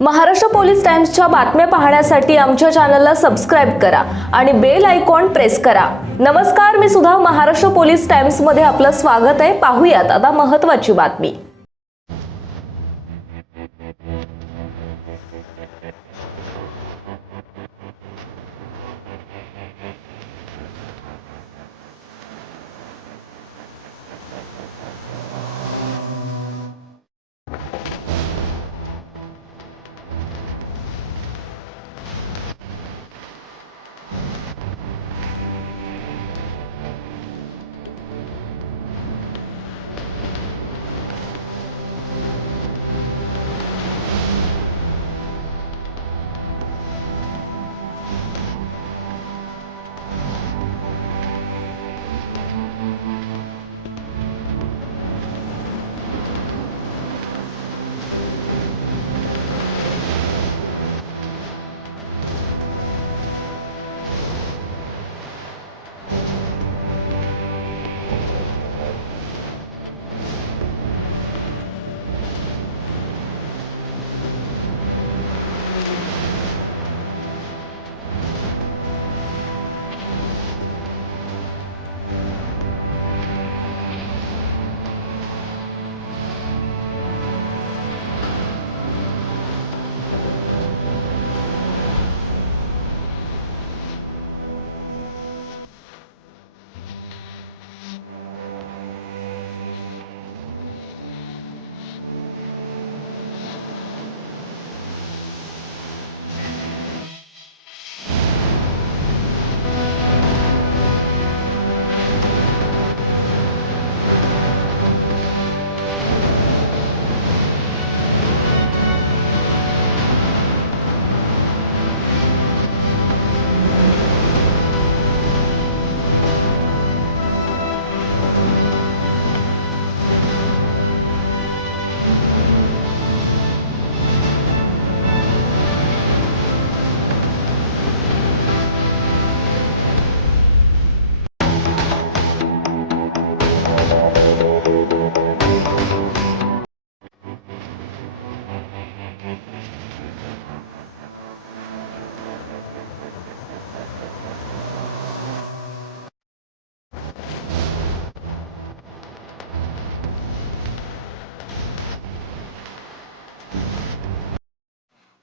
Maharashtra police टाइम्सच्या बातम्या पाहण्यासाठी आमच्या चॅनलला सबस्क्राइब करा आणि बेल आयकॉन प्रेस करा। नमस्कार, मी सुधा, महाराष्ट्र पोलीस टाइम्स मध्ये आपलं स्वागत आहे। पाहूयात आता महत्त्वाची बातमी।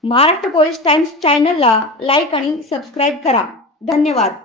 महाराष्ट्र पोलीस टाइम्स चॅनलला लाईक आणि सबस्क्राईब करा। धन्यवाद।